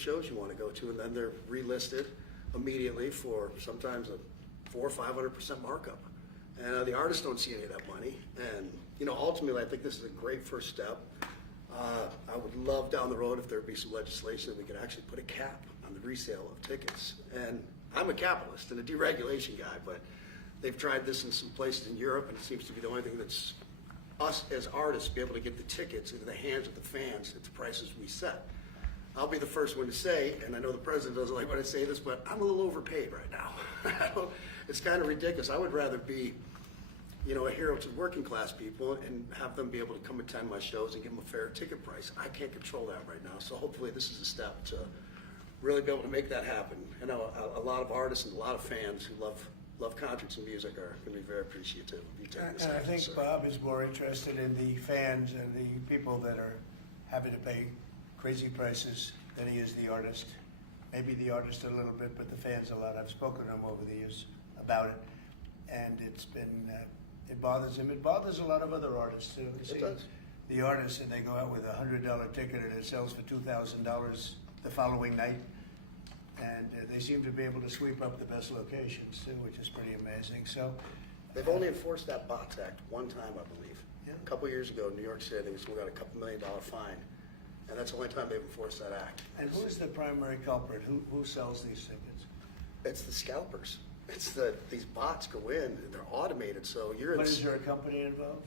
shows you want to go to, and then they're relisted immediately for sometimes a 400 or 500% markup. And the artists don't see any of that money. And ultimately, I think this is a great first step. I would love down the road if there would be some legislation that we could actually put a cap on the resale of tickets. And I'm a capitalist and a deregulation guy, but they've tried this in some places in Europe, and it seems to be the only thing that's us as artists be able to get the tickets into the hands of the fans at the prices we set. I'll be the first one to say, and I know the president doesn't like when I say this, but I'm a little overpaid right now. It's kind of ridiculous. I would rather be a hero to working class people and have them be able to come attend my shows and give them a fair ticket price. I can't control that right now, so hopefully this is a step to really be able to make that happen. I know a lot of artists and a lot of fans who love concerts and music are going to be very appreciative of you taking this And I action, think sir. Bob is more interested in the fans and the people that are having to pay crazy prices than he is the artist. Maybe the artist a little bit, but the fans a lot. I've spoken to him over the years about it, and it's been it bothers him. It bothers a lot of other artists too. You see, It does. the artists, and they go out with $100 ticket and it sells for $2,000 the following night, and they seem to be able to sweep up the best locations too, which is pretty amazing. So They've only enforced that Bots Act one time, I believe. Yeah. A couple years ago in New York City, I think we got a $2 million fine, and that's the only time they've enforced that act. And who's the primary culprit? Who sells these tickets? It's the scalpers. It's these bots go in, and they're automated, so you're But in. is there a company involved?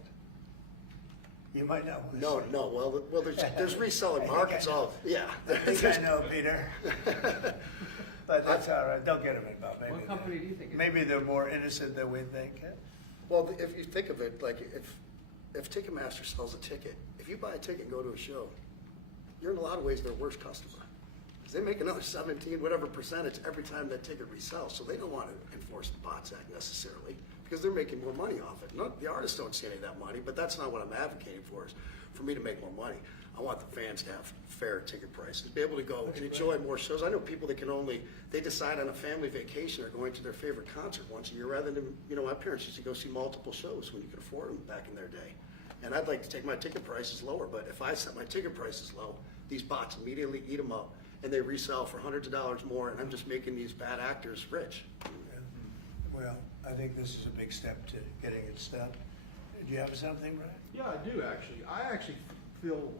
You might not want to No, say. no. Well, there's reselling markets. Yeah. I think I know, Peter. But that's all right. Don't get them involved. Maybe What company do you think it is? Maybe they're more innocent than we think. Well, if you think of it, like if Ticketmaster sells a ticket, if you buy a ticket and go to a show, you're in a lot of ways their worst customer. Because they make another 17, whatever percentage every time that ticket resells. So they don't want to enforce the Bots Act necessarily because they're making more money off it. The artists don't see any of that money, but that's not what I'm advocating for, is for me to make more money. I want the fans to have fair ticket prices, be able to go and enjoy more shows. I know people that they decide on a family vacation or going to their favorite concert once a year rather than, my parents used to go see multiple shows when you could afford them back in their day. And I'd like to take my ticket prices lower, but if I set my ticket prices low, these bots immediately eat them up and they resell for hundreds of dollars more, and I'm just making these bad actors rich. Yeah. Well, I think this is a big step to getting it stopped. Do you have something, Brian? Yeah, I do actually. I actually feel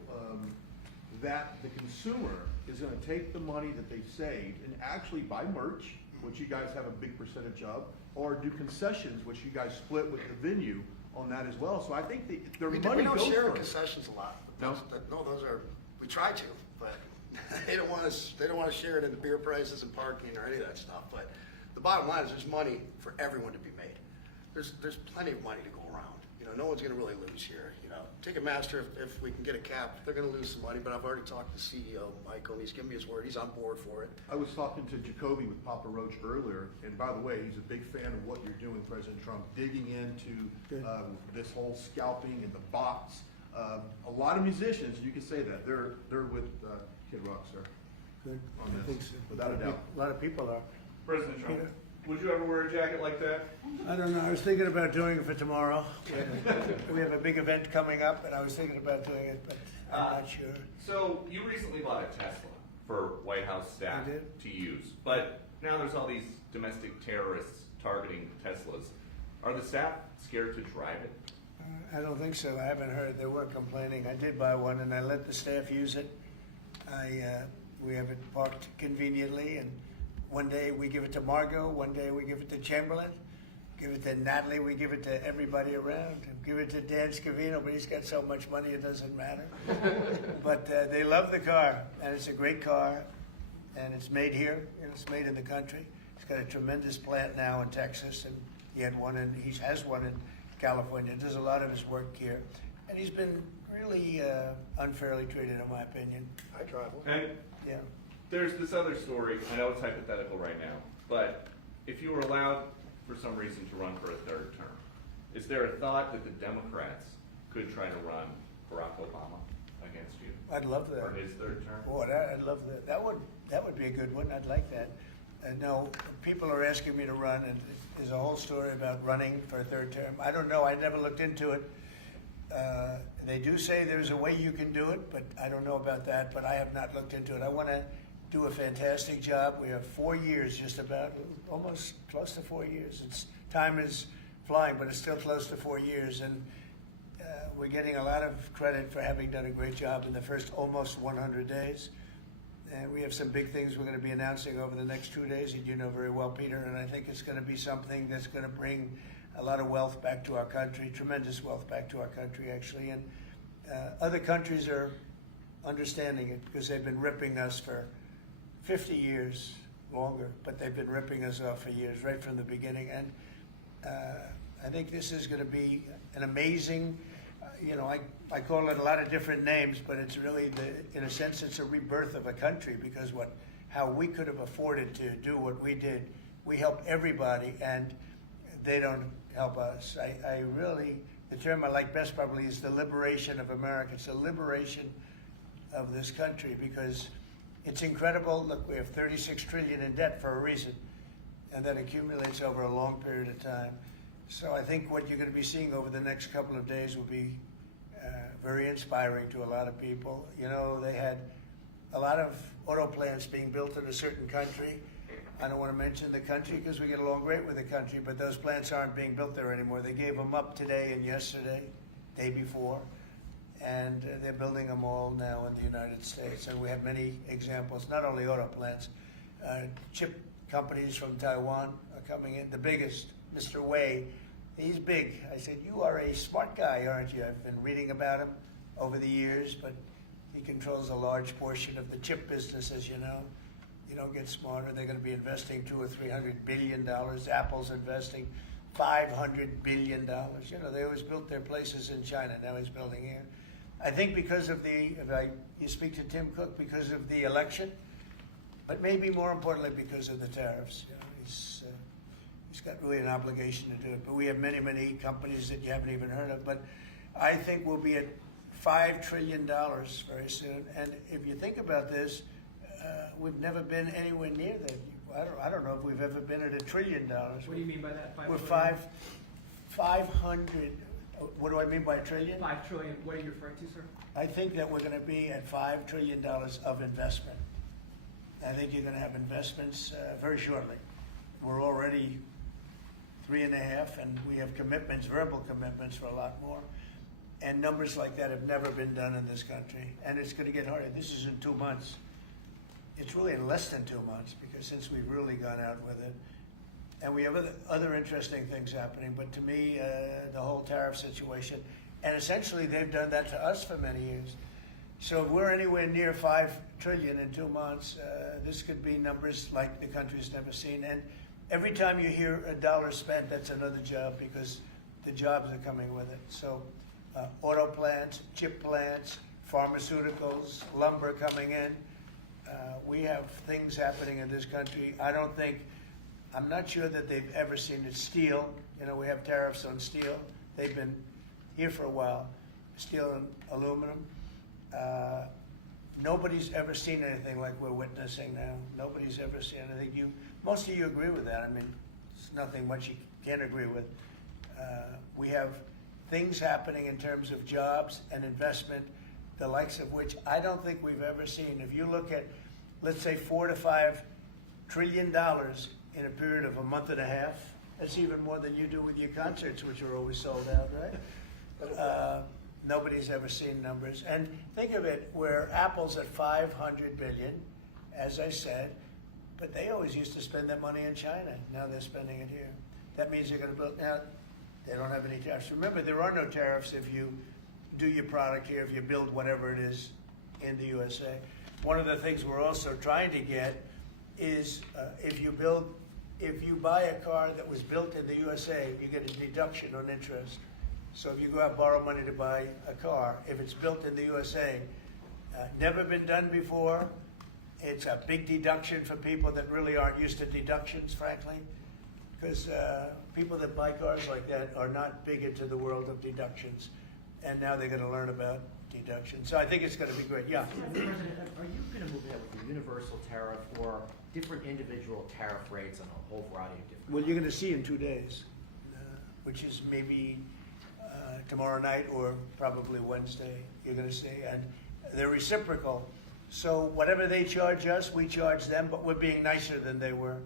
that the consumer is going to take the money that they've saved and actually buy merch, which you guys have a big percentage of, or do concessions, which you guys split with the venue on that as well. So I think their We money don't goes share first. concessions a lot. No? Those are, we try to, but they don't want to share it in the beer prices and parking or any of that stuff. But the bottom line is there's money for everyone to be made. There's plenty of money to go around. No one's going to really lose here. Ticketmaster, if we can get a cap, they're going to lose some money. But I've already talked to CEO Michael, and he's given me his word. He's on board for it. I was talking to Jacoby with Papa Roach earlier, and by the way, he's a big fan of what you're doing, President Trump, digging into this whole scalping and the bots. A lot of musicians, you can say that, they're with Kid Rock, sir. Good. On I this, think so. without a doubt. A lot of people are. President Trump, Peter? would you ever wear a jacket like that? I don't know. I was thinking about doing it for tomorrow. We have a big event coming up, and I was thinking about doing it, but I'm not sure. So you recently bought a Tesla for White House staff I did. to use, but now there's all these domestic terrorists targeting Teslas. Are the staff scared to drive it? I don't think so. I haven't heard. They weren't complaining. I did buy one, and I let the staff use it. We have it parked conveniently, and one day we give it to Margot, one day we give it to Chamberlain, give it to Natalie, we give it to everybody around, give it to Dan Scavino, but he's got so much money it doesn't matter. But they love the car, and it's a great car, and it's made here, and it's made in the country. He's got a tremendous plant now in Texas, and he has one in California. Does a lot of his work here, and he's been really unfairly treated, in my opinion. I drive one. And Yeah. there's this other story, I know it's hypothetical right now, but if you were allowed for some reason to run for a third term, is there a thought that the Democrats could try to run Barack Obama against you I'd love that. for his third term? Boy, I'd love that. That would be a good one. I'd like that. No, people are asking me to run, and there's a whole story about running for a third term. I don't know. I never looked into it. They do say there's a way you can do it, but I don't know about that. But I have not looked into it. I want to do a fantastic job. We have 4 years, just about, almost close to 4 years. Time is flying, but it's still close to 4 years. And we're getting a lot of credit for having done a great job in the first almost 100 days. And we have some big things we're going to be announcing over the next 2 days, and you know very well, Peter, and I think it's going to be something that's going to bring a lot of wealth back to our country, tremendous wealth back to our country, actually. And other countries are understanding it because they've been ripping us for 50 years longer, but they've been ripping us off for years, right from the beginning. And I think this is going to be an amazing, I call it a lot of different names, but it's really, in a sense, it's a rebirth of a country, because how we could have afforded to do what we did, we help everybody, and they don't help us. I really, the term I like best probably is the liberation of America. It's the liberation of this country, because it's incredible. Look, we have 36 trillion in debt for a reason, and that accumulates over a long period of time. So I think what you're going to be seeing over the next couple of days will be very inspiring to a lot of people. You know, they had a lot of auto plants being built in a certain country. I don't want to mention the country because we get along great with the country, but those plants aren't being built there anymore. They gave them up today and yesterday, day before, and they're building them all now in the United States. And we have many examples, not only auto plants, chip companies from Taiwan are coming in. The biggest, Mr. Wei, he's big. I said, you are a smart guy, aren't you? I've been reading about him over the years, but he controls a large portion of the chip business, as you know. You don't get smarter. They're going to be investing $200 or $300 billion. Apple's investing $500 billion. You know, they always built their places in China. Now he's building here. I think because of you speak to Tim Cook, because of the election, but maybe more importantly because of the tariffs. You know, he's got really an obligation to do it. But we have many, many companies that you haven't even heard of. But I think we'll be at $5 trillion very soon. And if you think about this, we've never been anywhere near that. I don't know if we've ever been at $1 trillion. What do you mean by that? We're 500. What do I mean by a trillion? 5 trillion. What are you referring to, sir? I think that we're going to be at $5 trillion of investment. I think you're going to have investments very shortly. We're already 3.5, and we have commitments, verbal commitments for a lot more. And numbers like that have never been done in this country. And it's going to get harder. This is in 2 months. It's really in less than 2 months, because since we've really gone out with it. And we have other interesting things happening. But to me, the whole tariff situation, and essentially they've done that to us for many years. So if we're anywhere near 5 trillion in 2 months, this could be numbers like the country's never seen. And every time you hear a dollar spent, that's another job, because the jobs are coming with it. So auto plants, chip plants, pharmaceuticals, lumber coming in. We have things happening in this country. I'm not sure that they've ever seen it. Steel, you know, we have tariffs on steel. They've been here for a while. Steel and aluminum. Nobody's ever seen anything like we're witnessing now. Nobody's ever seen anything. Most of you agree with that. I mean, it's nothing much you can't agree with. We have things happening in terms of jobs and investment, the likes of which I don't think we've ever seen. If you look at, let's say, $4 to $5 trillion in a period of a month and a half, that's even more than you do with your concerts, which are always sold out, right? Nobody's ever seen numbers. And think of it, where Apple's at $500 billion, as I said, but they always used to spend that money in China. Now they're spending it here. That means they're going to build. Now, they don't have any tariffs. Remember, there are no tariffs if you do your product here, if you build whatever it is in the USA. One of the things we're also trying to get is if you buy a car that was built in the USA, you get a deduction on interest. So if you go out and borrow money to buy a car, if it's built in the USA, never been done before, it's a big deduction for people that really aren't used to deductions, frankly, because people that buy cars like that are not big into the world of deductions, and now they're going to learn about deductions. So I think it's going to be great. Yeah. Mr. President, are you going to move ahead with a universal tariff or different individual tariff rates on a whole variety of different? Well, you're going to see in 2 days, which is maybe tomorrow night or probably Wednesday. You're going to see, and they're reciprocal. So whatever they charge us, we charge them, but we're being nicer than they were.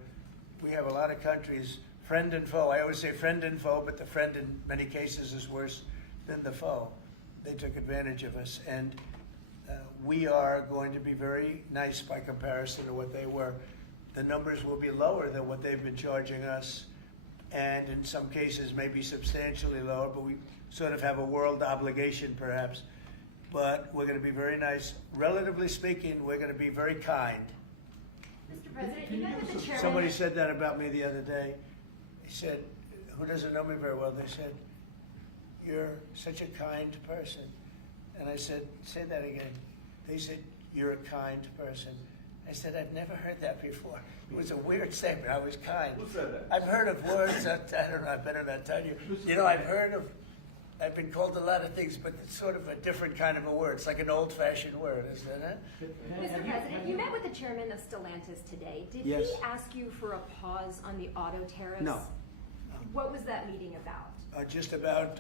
We have a lot of countries, friend and foe. I always say friend and foe, but the friend in many cases is worse than the foe. They took advantage of us, and we are going to be very nice by comparison to what they were. The numbers will be lower than what they've been charging us, and in some cases maybe substantially lower, but we sort of have a world obligation perhaps. But we're going to be very nice. Relatively speaking, we're going to be very kind. Mr. President, you met with the chairman. Somebody said that about me the other day. He said, who doesn't know me very well, they said, "You're such a kind person." And I said, "Say that again." They said, "You're a kind person." I said, "I've never heard that before." It was a weird statement. I was kind. Who said that? I've heard of words that, I don't know, I better not tell you. You know, I've been called a lot of things, but it's sort of a different kind of a word. It's like an old-fashioned word, isn't it? Mr. President, you met with the chairman of Stellantis today. Did Yes. he ask you for a pause on the auto tariffs? No. What was that meeting about? Just about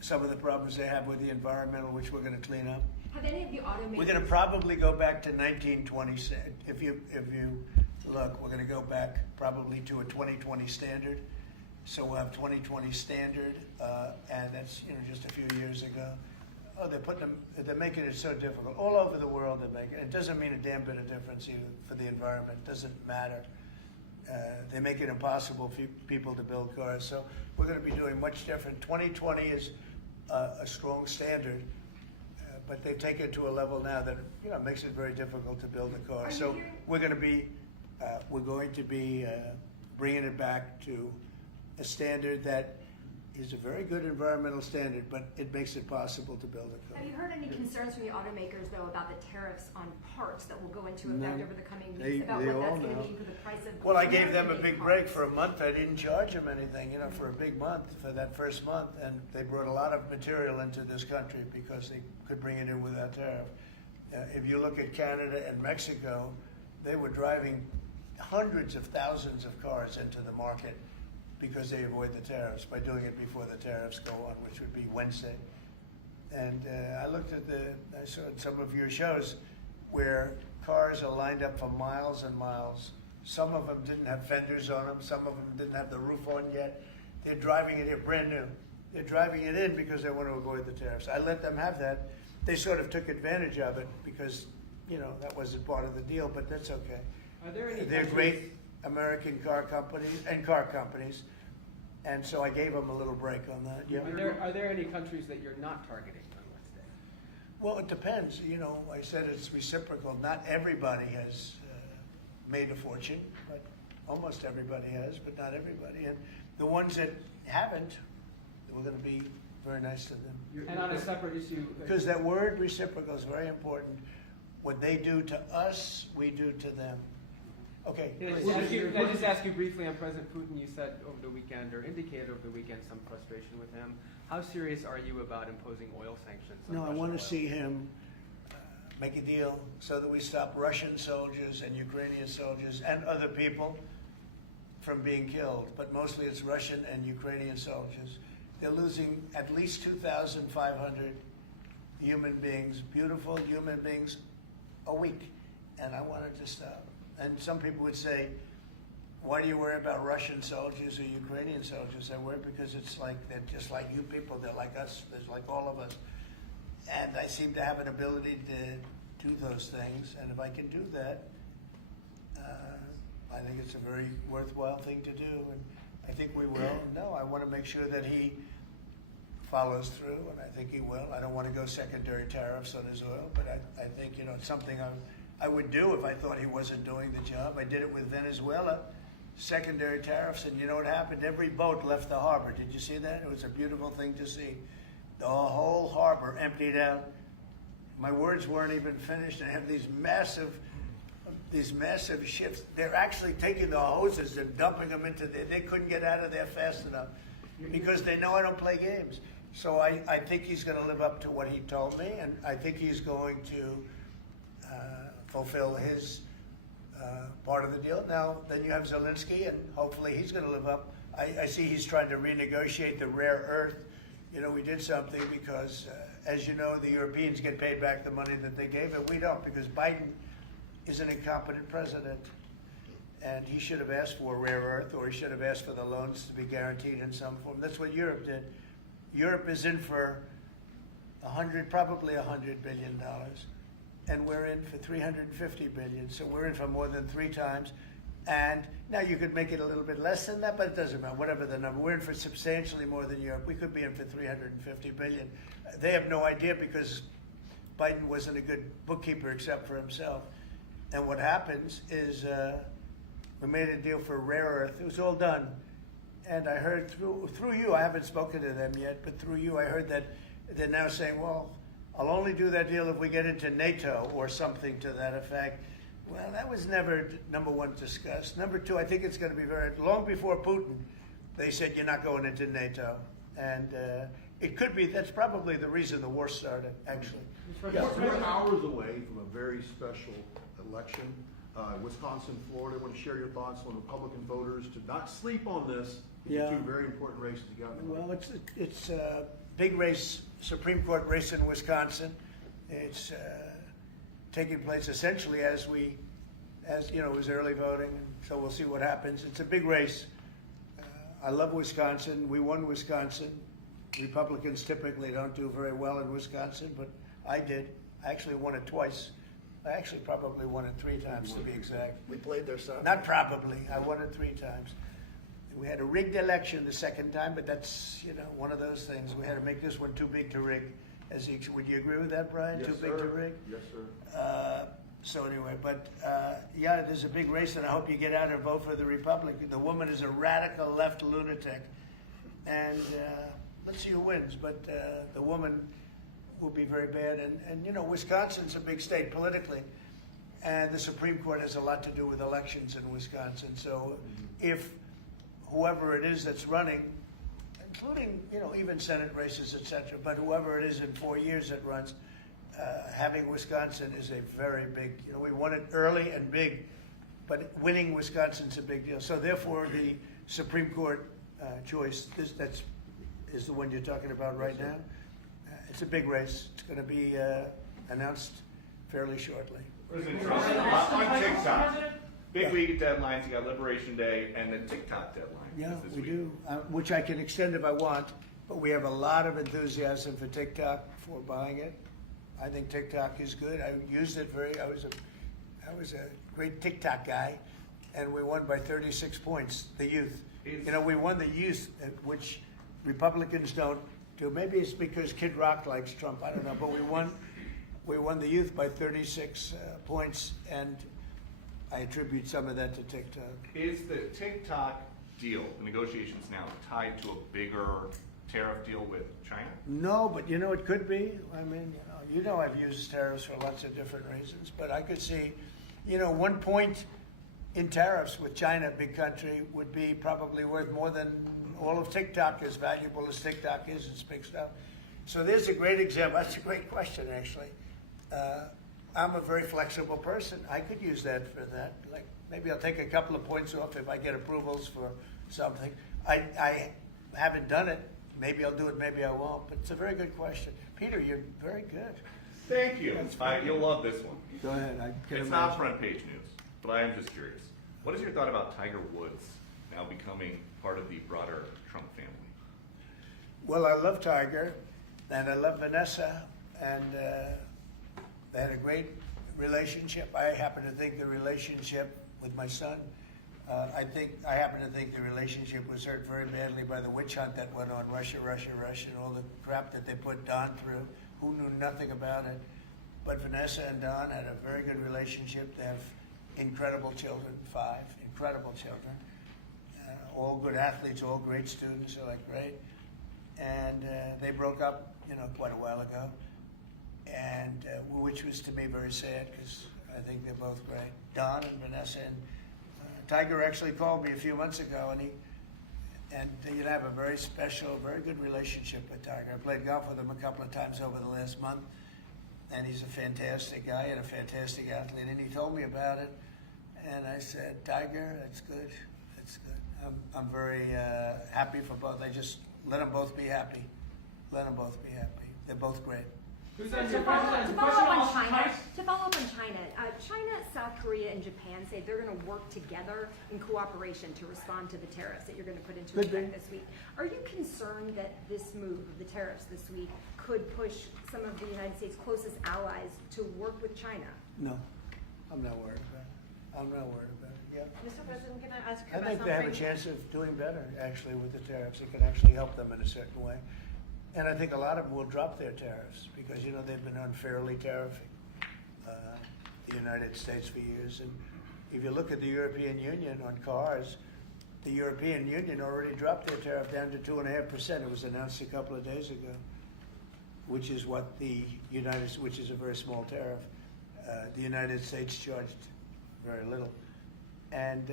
some of the problems they have with the environmental, which we're going to clean up. Have any of the automakers? We're going to probably go back to 1920. If you look, we're going to go back probably to a 2020 standard. So we'll have 2020 standard, and that's just a few years ago. Oh, they're making it so difficult all over the world. They're making it. It doesn't mean a damn bit of difference either for the environment. It doesn't matter. They make it impossible for people to build cars. So we're going to be doing much different. 2020 is a strong standard, but they've taken it to a level now that makes it very difficult to build a car. So we're going to be bringing it back to a standard that is a very good environmental standard, but it makes it possible to build a car. Have you heard any concerns from the automakers, though, about the tariffs on parts that will go into effect over the coming weeks? About they what all that's going know. to mean for the price of Well, I gave them a American-made big break cars? for a month. I didn't charge them anything, for a big month, for that first month. And they brought a lot of material into this country because they could bring it in without tariff. If you look at Canada and Mexico, they were driving hundreds of thousands of cars into the market because they avoid the tariffs by doing it before the tariffs go on, which would be Wednesday. And I saw some of your shows where cars are lined up for miles and miles. Some of them didn't have fenders on them. Some of them didn't have the roof on yet. They're driving it in brand new. They're driving it in because they want to avoid the tariffs. I let them have that. They sort of took advantage of it because, that wasn't part of the deal, but that's okay. Are there any They're countries- great American car companies, and so I gave them a little break on that. Yeah. Are there any countries that you're not targeting on Wednesday? Well, it depends. I said it's reciprocal. Not everybody has made a fortune, but almost everybody has, but not everybody. And the ones that haven't, we're going to be very nice to them. And on a separate issue, Because that word reciprocal is very important. What they do to us, we do to them. Okay. Can I just ask you briefly on President Putin? You said over the weekend, or indicated over the weekend, some frustration with him. How serious are you about imposing oil sanctions on No, I Russian want oil? to see him make a deal so that we stop Russian soldiers and Ukrainian soldiers and other people from being killed. But mostly it's Russian and Ukrainian soldiers. They're losing at least 2,500 human beings, beautiful human beings, a week. And I want it to stop. And some people would say, why do you worry about Russian soldiers or Ukrainian soldiers? I worry because they're just like you people. They're like us. They're like all of us. And I seem to have an ability to do those things. And if I can do that, I think it's a very worthwhile thing to do. And I think we will. No, I want to make sure that he follows through, and I think he will. I don't want to go secondary tariffs on his oil, but I think, it's something I would do if I thought he wasn't doing the job. I did it with Venezuela, secondary tariffs, and you know what happened? Every boat left the harbor. Did you see that? It was a beautiful thing to see. The whole harbor emptied out. My words weren't even finished. I have these massive ships. They're actually taking the hoses and dumping them into there. They couldn't get out of there fast enough because they know I don't play games. So I think he's going to live up to what he told me, and I think he's going to fulfill his part of the deal. Now, then you have Zelensky, and hopefully he's going to live up. I see he's trying to renegotiate the rare earth. We did something because as you know, the Europeans get paid back the money that they gave, and we don't, because Biden is an incompetent president. And he should have asked for rare earth, or he should have asked for the loans to be guaranteed in some form. That's what Europe did. Europe is in for probably $100 billion, and we're in for $350 billion. So we're in for more than 3 times. And now you could make it a little bit less than that, but it doesn't matter, whatever the number. We're in for substantially more than Europe. We could be in for $350 billion. They have no idea because Biden wasn't a good bookkeeper except for himself. And what happens is we made a deal for rare earth. It was all done. And I heard through you, I haven't spoken to them yet, but through you I heard that they're now saying, well, I'll only do that deal if we get into NATO or something to that effect. Well, that was never, number one, discussed. Number two, I think it's going to be long before Putin, they said you're not going into NATO. And it could be, that's probably the reason the war started, actually. We're hours away from a very special election. Wisconsin, Florida. I want to share your thoughts on Republican voters to not sleep on this. Yeah. 2 very important races to go. Well, it's a big race, Supreme Court race in Wisconsin. It's taking place essentially as you know, it was early voting, so we'll see what happens. It's a big race. I love Wisconsin. We won Wisconsin. Republicans typically don't do very well in Wisconsin, but I did. I actually won it twice. I actually probably won it 3 times to be exact. We played their side. Not probably. I won it 3 times. We had a rigged election the second time, but that's, you know, one of those things. We had to make this one too big to rig. Would you agree with that, Brian? Yes, Too sir. big to rig? Yes, sir. So anyway, but yeah, there's a big race, and I hope you get out and vote for the Republican. The woman is a radical left lunatic, and let's see who wins. But the woman will be very bad, and you know, Wisconsin's a big state politically, and the Supreme Court has a lot to do with elections in Wisconsin. So if whoever it is that's running, including, you know, even Senate races, etc., but whoever it is in 4 years that runs, having Wisconsin is a very big, you know, we won it early and big, but winning Wisconsin's a big deal. So therefore, the Supreme Court choice is the one you're talking about right now. It's a big race. It's going to be announced fairly shortly. President Trump, on TikTok, big week of deadlines. You got Liberation Day and the TikTok deadline. Yeah, is this we week. do, which I can extend if I want, but we have a lot of enthusiasm for TikTok, for buying it. I think TikTok is good. I used it I was a great TikTok guy, and we won by 36 points, the youth. You know, we won the youth, which Republicans don't do. Maybe it's because Kid Rock likes Trump, I don't know, but we won the youth by 36 points, and I attribute some of that to TikTok. Is the TikTok deal, the negotiations now, tied to a bigger tariff deal with China? No, but you know, it could be. I mean, you know I've used tariffs for lots of different reasons, but I could see, you know, 1 point in tariffs with China, a big country, would be probably worth more than all of TikTok, as valuable as TikTok is. It's big stuff. So there's a great example. That's a great question, actually. I'm a very flexible person. I could use that for that. Like, maybe I'll take a couple of points off if I get approvals for something. I haven't done it. Maybe I'll do it, maybe I won't. But it's a very good question. Peter, you're very good. Thank you. You'll love this one. Go ahead. I can It's not front page news, but I am just curious. What is your thought about Tiger Woods now becoming part of the broader Trump family? Well, I love Tiger, and I love Vanessa, and they had a great relationship. I happen to think the relationship with my son, I happen to think the relationship was hurt very badly by the witch hunt that went on, Russia, and all the crap that they put Don through, who knew nothing about it. But Vanessa and Don had a very good relationship. They have incredible children, 5 incredible children. All good athletes, all great students, they're like great. And they broke up, you know, quite a while ago, and which was to me very sad because I think they're both great. Don and Vanessa, and Tiger actually called me a few months ago, and you have a very special, very good relationship with Tiger. I played golf with him a couple of times over the last month, and he's a fantastic guy and a fantastic athlete. And he told me about it, and I said, Tiger, that's good. That's good. I'm very happy for both. I just let them both be happy. Let them both be happy. They're both great. Who's To on your follow question? up on China, China, South Korea, and Japan say they're going to work together in cooperation to respond to the tariffs that you're going to put into Could be. effect this week. Are you concerned that this move of the tariffs this week could push some of the United States' closest allies to work with China? No, I'm not worried about it. I'm not worried about it, yeah. Mr. President, can I ask you I about think they have a something? chance of doing better, actually, with the tariffs. It could actually help them in a certain way. And I think a lot of them will drop their tariffs because, you know, they've been unfairly tariffing the United States for years. And if you look at the European Union on cars, the European Union already dropped their tariff down to 2.5%. It was announced a couple of days ago, which is what which is a very small tariff. The United States charged very little. And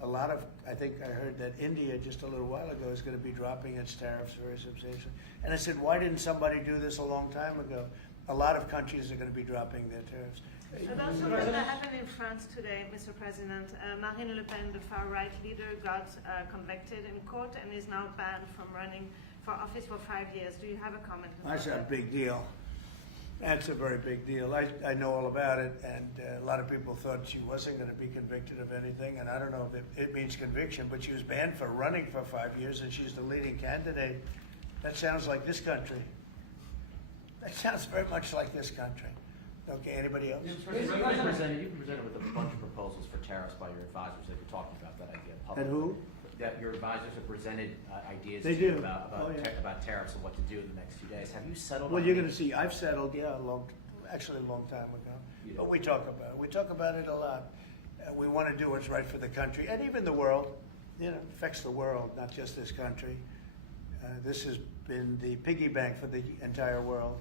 I think I heard that India just a little while ago is going to be dropping its tariffs very substantially. And I said, why didn't somebody do this a long time ago? A lot of countries are going to be dropping their tariffs. And also what happened in France today, Mr. President, Marine Le Pen, the far-right leader, got convicted in court and is now banned from running for office for 5 years. Do you have a comment on That's a that? big deal. That's a very big deal. I know all about it, and a lot of people thought she wasn't going to be convicted of anything, and I don't know if it means conviction, but she was banned for running for 5 years, and she's the leading candidate. That sounds like this country. That sounds very much like this country. Okay, anybody else? You've been presented with a bunch of proposals for tariffs by your advisors that were talking about that idea publicly. And who? That your advisors have presented ideas They to you do. about Oh, yeah. about tariffs and what to do in the next few days. Have you settled Well, on you're any- going to see, I've settled, yeah, a long time ago. Yeah. But we talk about it. We talk about it a lot. We want to do what's right for the country and even the world. You know, it affects the world, not just this country. This has been the piggy bank for the entire world.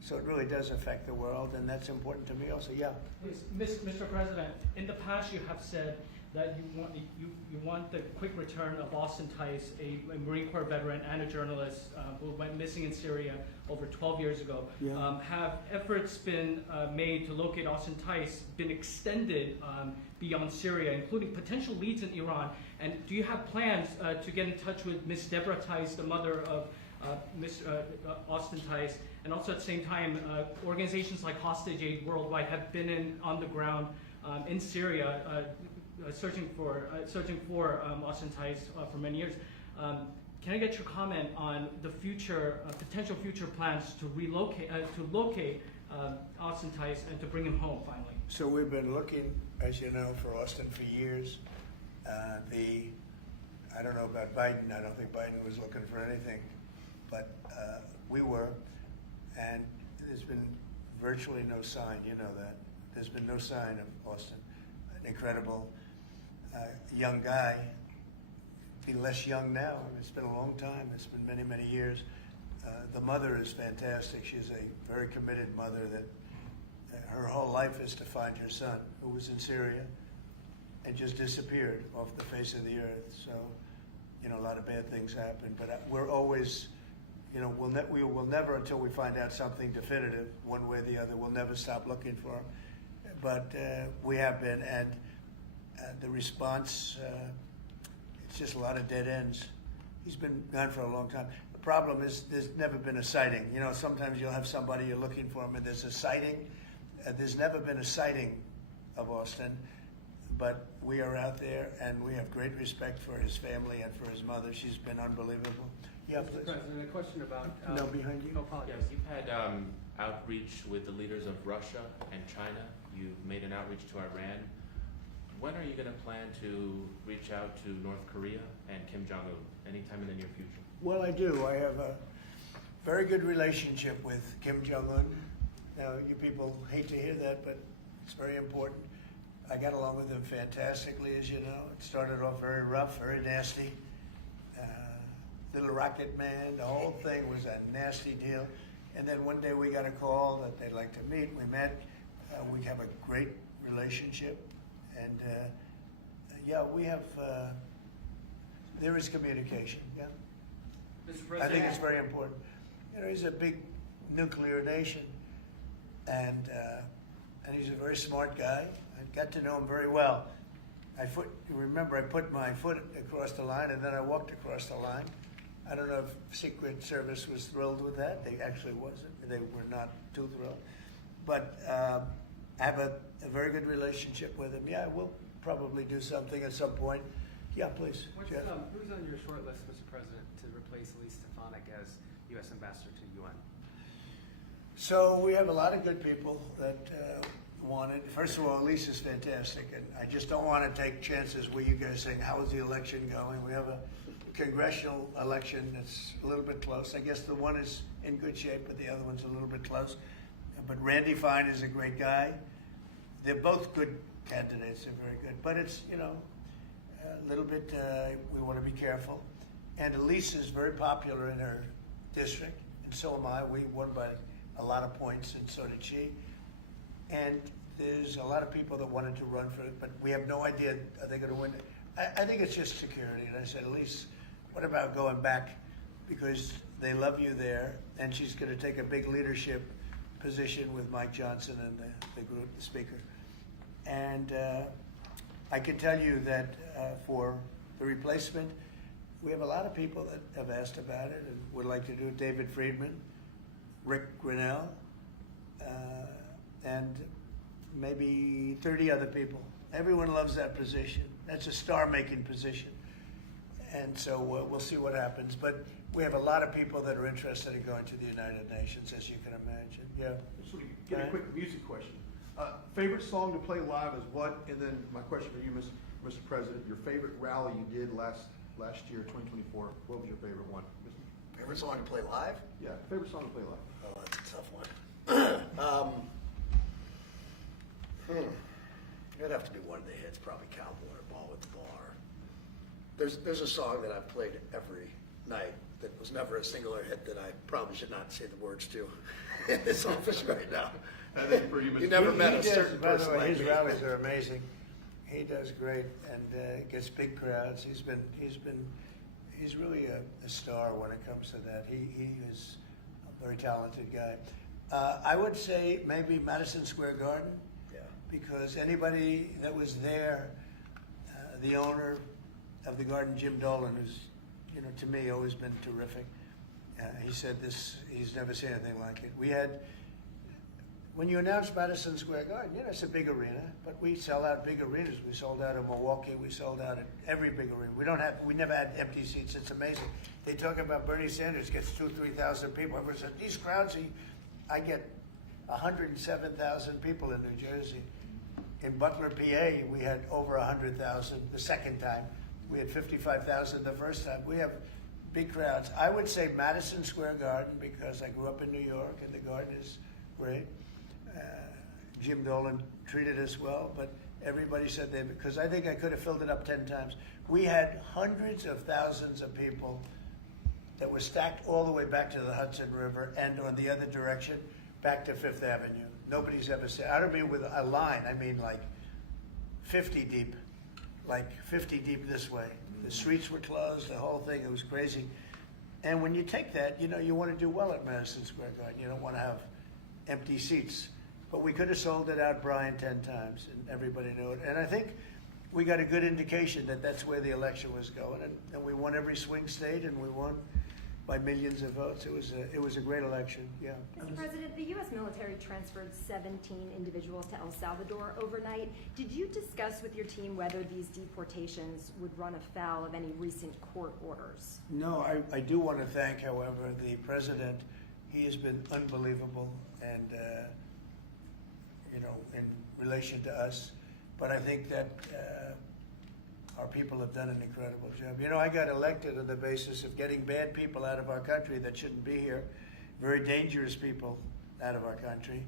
So it really does affect the world, and that's important to me also, yeah. Yes, Mr. President, in the past you have said that you want the quick return of Austin Tice, a Marine Corps veteran and a journalist who went missing in Syria over 12 years ago. Yeah. Have efforts been made to locate Austin Tice been extended beyond Syria, including potential leads in Iran? And do you have plans to get in touch with Ms. Deborah Tice, the mother of Mr. Austin Tice? And also at the same time, organizations like Hostage Aid Worldwide have been on the ground in Syria searching for Austin Tice for many years. Can I get your comment on the future, potential future plans to locate Austin Tice and to bring him home finally? So we've been looking, as you know, for Austin for years. I don't know about Biden. I don't think Biden was looking for anything, but we were. And there's been virtually no sign, you know that. There's been no sign of Austin. An incredible young guy. Be less young now. I mean, it's been a long time. It's been many, many years. The mother is fantastic. She's a very committed mother that her whole life is to find her son, who was in Syria and just disappeared off the face of the earth. So, you know, a lot of bad things happen. But we're always... You know, we will never, until we find out something definitive, one way or the other, we'll never stop looking for him. But we have been, and the response, it's just a lot of dead ends. He's been gone for a long time. The problem is there's never been a sighting. You know, sometimes you'll have somebody you're looking for him and there's a sighting. There's never been a sighting of Austin, but we are out there and we have great respect for his family and for his mother. She's been unbelievable. Yeah, Mr. please. President, a question about... No, behind you. Oh, apologies. Yes, you've had outreach with the leaders of Russia and China. You've made an outreach to Iran. When are you going to plan to reach out to North Korea and Kim Jong-un? Anytime in the near future? Well, I do. I have a very good relationship with Kim Jong-un. Now, you people hate to hear that, but it's very important. I got along with him fantastically, as you know. It started off very rough, very nasty. Little rocket man, the whole thing was a nasty deal. And then one day we got a call that they'd like to meet. We met. We have a great relationship. And yeah, we have, there is communication, yeah. Mr. I President, think it's very important. You know, he's a big nuclear nation, and he's a very smart guy. I got to know him very well. Remember, I put my foot across the line, and then I walked across the line. I don't know if Secret Service was thrilled with that. They actually wasn't. They were not too thrilled. But I have a very good relationship with him. Yeah, we'll probably do something at some point. Yeah, please. Jeff. Who's on your short list, Mr. President, to replace Elise Stefanik as U.S. Ambassador to the UN? So we have a lot of good people that want it. First of all, Elise is fantastic, and I just don't want to take chances with you guys saying, how is the election going? We have a congressional election that's a little bit close. I guess the one is in good shape, but the other one's a little bit close. But Randy Fine is a great guy. They're both good candidates. They're very good. But it's, a little bit, we want to be careful. And Elise is very popular in her district, and so am I. We won by a lot of points, and so did she. And there's a lot of people that wanted to run for it, but we have no idea are they going to win it. I think it's just security. And I said, Elise, what about going back? Because they love you there, and she's going to take a big leadership position with Mike Johnson and the group, the speaker. And I can tell you that for the replacement, we have a lot of people that have asked about it and would like to do it. David Friedman, Rick Grinnell, and maybe 30 other people. Everyone loves that position. That's a star-making position. And so we'll see what happens. But we have a lot of people that are interested in going to the United Nations, as you can imagine. Yeah. So we get a quick music question. Favorite song to play live is what? And then my question for you, Mr. President, your favorite rally you did last year, 2024. What was your favorite one? Favorite song to play live? Yeah, favorite song to play live. Oh, that's a tough one. It'd have to be one of the hits, probably Cowboy or Ball with the Bar. There's a song that I've played every night that was never a singular hit that I probably should not say the words to in this office right now. And then for you, Mr. You never met a He does, certain by the person way, like his me. rallies are amazing. He does great and gets big crowds. He's really a star when it comes to that. He is a very talented guy. I would say maybe Madison Square Garden. Yeah. Because anybody that was there, the owner of the garden, Jim Dolan, who's, to me always been terrific. He said he's never seen anything like it. We had, when you announce Madison Square Garden, it's a big arena, but we sell out big arenas. We sold out in Milwaukee. We sold out at every big arena. We never had empty seats. It's amazing. They talk about Bernie Sanders gets 2,000 to 3,000 people. Everyone said, these crowds, I get 107,000 people in New Jersey. In Butler, PA, we had over 100,000 the second time. We had 55,000 the first time. We have big crowds. I would say Madison Square Garden because I grew up in New York and the garden is great. Jim Dolan treated us well, but everybody said because I think I could have filled it up 10 times. We had hundreds of thousands of people that were stacked all the way back to the Hudson River and on the other direction back to Fifth Avenue. Nobody's ever said, I don't mean with a line, I mean like 50 deep this way. The streets were closed, the whole thing, it was crazy. And when you take that, you want to do well at Madison Square Garden. You don't want to have empty seats. But we could have sold it out, Brian, 10 times, and everybody knew it. And I think we got a good indication that that's where the election was going. And we won every swing state, and we won by millions of votes. It was a great election, yeah. Mr. President, the U.S. military transferred 17 individuals to El Salvador overnight. Did you discuss with your team whether these deportations would run afoul of any recent court orders? No, I do want to thank, however, the president. He has been unbelievable and, in relation to us. But I think that our people have done an incredible job. I got elected on the basis of getting bad people out of our country that shouldn't be here, very dangerous people out of our country.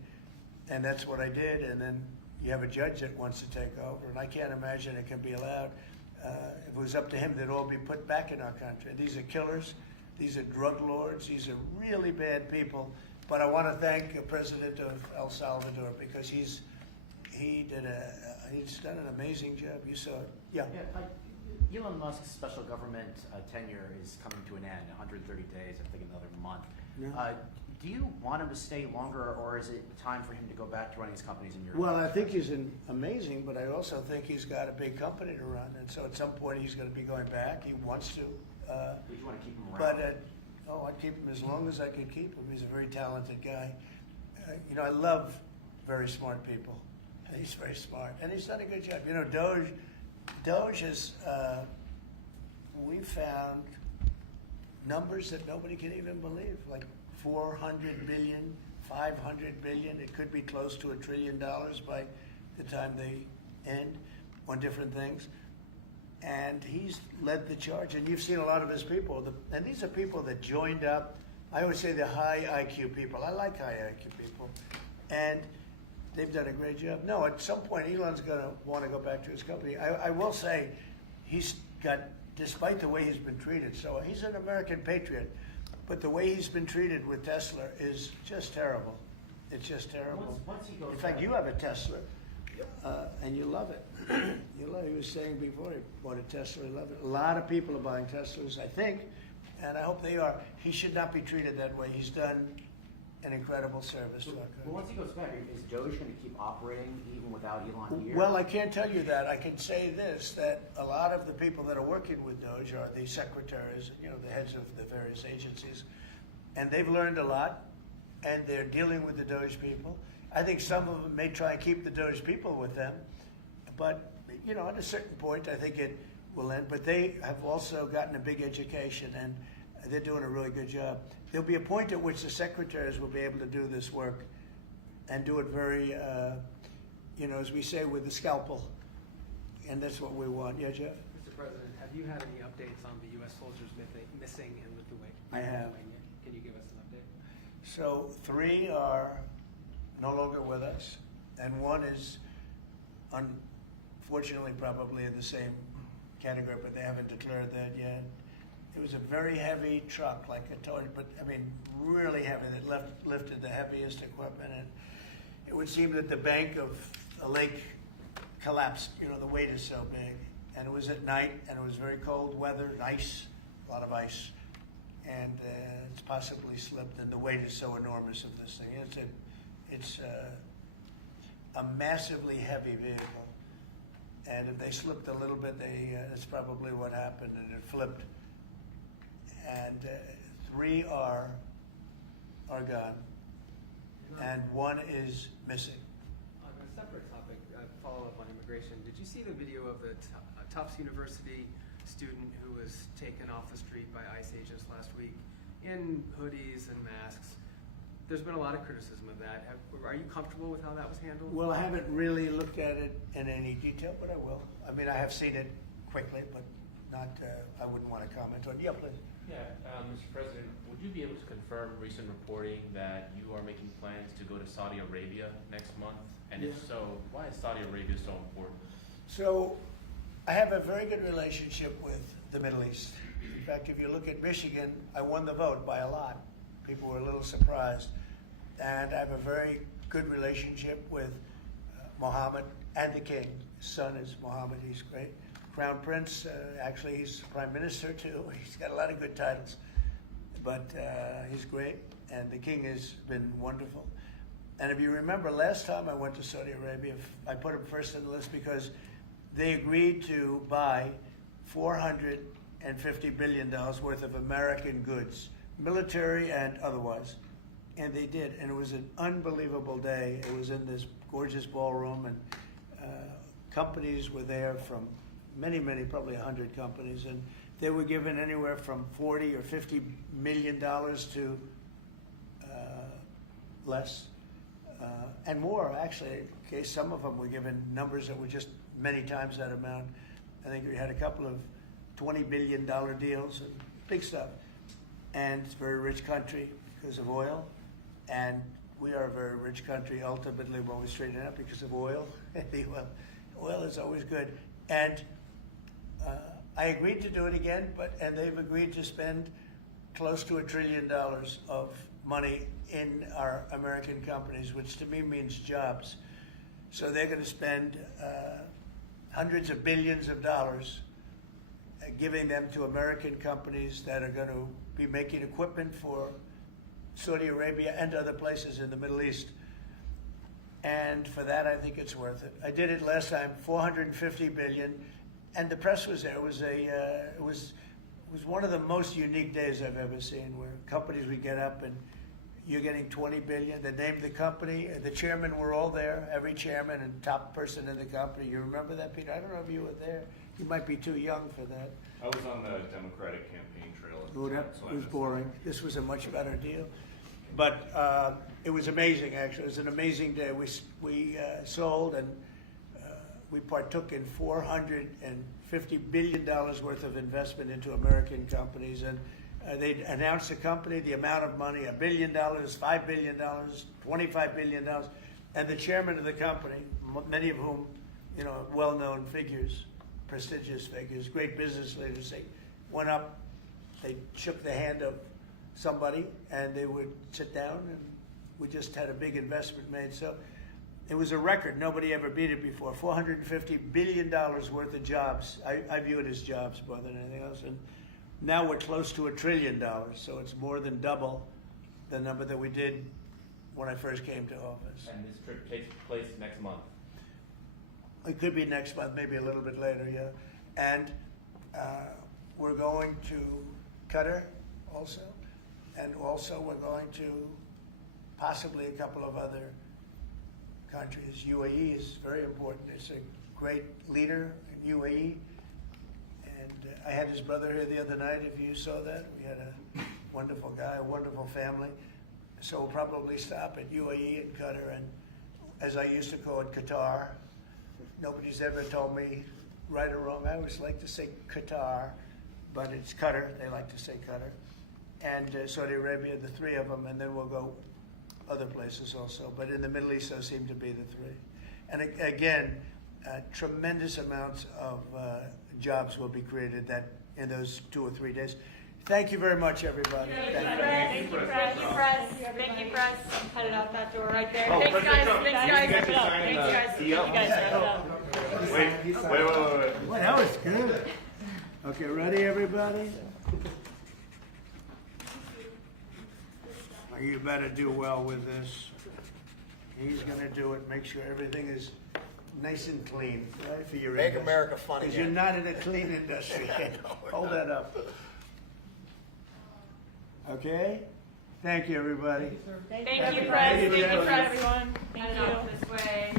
And that's what I did. And then you have a judge that wants to take over. And I can't imagine it can be allowed. If it was up to him, they'd all be put back in our country. These are killers. These are drug lords. These are really bad people. But I want to thank the president of El Salvador because he's done an amazing job. You saw it. Yeah. Elon Musk's special government tenure is coming to an end, 130 days, I think another month. Yeah. Do you want him to stay longer, or is it time for him to go back to running his companies in Europe? Well, I think he's amazing, but I also think he's got a big company to run. And so at some point he's going to be going back. He wants to. Would you want to keep him around? But, I'd keep him as long as I could keep him. He's a very talented guy. I love very smart people. He's very smart, and he's done a good job. Doge has, we found numbers that nobody can even believe, like 400 billion, 500 billion. It could be close to $1 trillion by the time they end on different things. And he's led the charge, and you've seen a lot of his people. And these are people that joined up. I always say they're high IQ people. I like high IQ people. And they've done a great job. No, at some point, Elon's going to want to go back to his company. I will say he's got, despite the way he's been treated, so he's an American patriot, but the way he's been treated with Tesla is just terrible. It's just terrible. Once he goes In fact, back- you have a Tesla, and you love it. You love it. He was saying before he bought a Tesla, he loved it. A lot of people are buying Teslas, I think, and I hope they are. He should not be treated that way. He's done an incredible service to our Well, country. once he goes back, is Doge going to keep operating even without Elon here? Well, I can't tell you that. I can say this, that a lot of the people that are working with Doge are the secretaries, the heads of the various agencies, and they've learned a lot, and they're dealing with the Doge people. I think some of them may try and keep the Doge people with them, but, at a certain point, I think it will end. But they have also gotten a big education, and they're doing a really good job. There'll be a point at which the secretaries will be able to do this work and do it very, as we say, with the scalpel. And that's what we want. Yeah, Jeff? Mr. President, have you had any updates on the U.S. soldiers missing in Lithuania? I have. Can you give us an update? So 3 are no longer with us, and 1 is unfortunately probably in the same category, but they haven't declared that yet. It was a very heavy truck, like I told you, but really heavy, that lifted the heaviest equipment, and it would seem that the bank of a lake collapsed. The weight is so big, and it was at night, and it was very cold weather, ice, a lot of ice, and it's possibly slipped, and the weight is so enormous of this thing. It's a massively heavy vehicle, and if they slipped a little bit, that's probably what happened, and it flipped. And 3 are gone, and 1 is missing. On a separate topic, follow-up on immigration, did you see the video of the Tufts University student who was taken off the street by ICE agents last week in hoodies and masks? There's been a lot of criticism of that. Are you comfortable with how that was handled? Well, I haven't really looked at it in any detail, but I will. I have seen it quickly, but not. I wouldn't want to comment on it. Yeah, please. Yeah, Mr. President, would you be able to confirm recent reporting that you are making plans to go to Saudi Arabia next month? And if so, why is Saudi Arabia so important? So, I have a very good relationship with the Middle East. In fact, if you look at Michigan, I won the vote by a lot. People were a little surprised. And I have a very good relationship with Mohammed and the king. His son is Mohammed, he's great. Crown Prince, actually he's Prime Minister too. He's got a lot of good titles, but he's great. And the king has been wonderful. And if you remember, last time I went to Saudi Arabia, I put him first on the list because they agreed to buy $450 billion worth of American goods, military and otherwise. And they did, and it was an unbelievable day. It was in this gorgeous ballroom, and companies were there from many, probably 100 companies, and they were given anywhere from $40 or $50 million to less, and more, actually. Okay, some of them were given numbers that were just many times that amount. I think we had a couple of $20 billion deals, and big stuff. And it's a very rich country because of oil. And we are a very rich country, ultimately, when we straighten it out because of oil. Oil is always good. And I agreed to do it again, and they've agreed to spend close to $1 trillion of money in our American companies, which to me means jobs. So they're going to spend hundreds of billions of dollars giving them to American companies that are going to be making equipment for Saudi Arabia and other places in the Middle East. And for that, I think it's worth it. I did it last time, $450 billion, and the press was there. It was was one of the most unique days I've ever seen, where companies would get up and you're getting 20 billion. They named the company. The chairmen were all there, every chairman and top person in the company. You remember that, Peter? I don't know if you were there. You might be too young for that. I was on the Democratic campaign trail at the Oh, time, that so I was missed boring. This was a much better deal. But it was amazing, actually. It was an amazing day. We sold and we partook in $450 billion worth of investment into American companies. And they announced the company, the amount of money, $1 billion, $5 billion, $25 billion. And the chairman of the company, many of whom, you know, well-known figures, prestigious figures, great business leaders, they went up, they shook the hand of somebody, and they would sit down, and we just had a big investment made. So it was a record. Nobody ever beat it before. $450 billion worth of jobs. I view it as jobs more than anything else. And now we're close to $1 trillion, so it's more than double the number that we did when I first came to office. And this trip takes place next month. It could be next month, maybe a little bit later, yeah. And we're going to Qatar also. And also we're going to possibly a couple of other countries. UAE is very important. It's a great leader in UAE. And I had his brother here the other night, if you saw that. We had a wonderful guy, a wonderful family. So we'll probably stop at UAE and Qatar, and as I used to call it, Qatar. Nobody's ever told me right or wrong. I always like to say Qatar, but it's Qatar. They like to say Qatar. And Saudi Arabia, the three of them, and then we'll go other places also. But in the Middle East, those seem to be the three. And again, tremendous amounts of jobs will be created in those 2 or 3 days. Thank you very much, everybody. Thank you, press. Thank you, press. Headed out that door right there. Oh, Thanks, guys. come. Thanks, You guys. get to sign Thanks, the guys. Thank you, deal. guys. Wait. Well, that was good. Okay, ready, everybody? You better do well with this. He's gonna do it. Make sure everything is nice and clean, right, for your Make industry. America fun Because again. you're not in a clean industry. Hold that up. Okay? Thank you, everybody. Thank you, press. Thank you, press, everyone. Thank you. This way.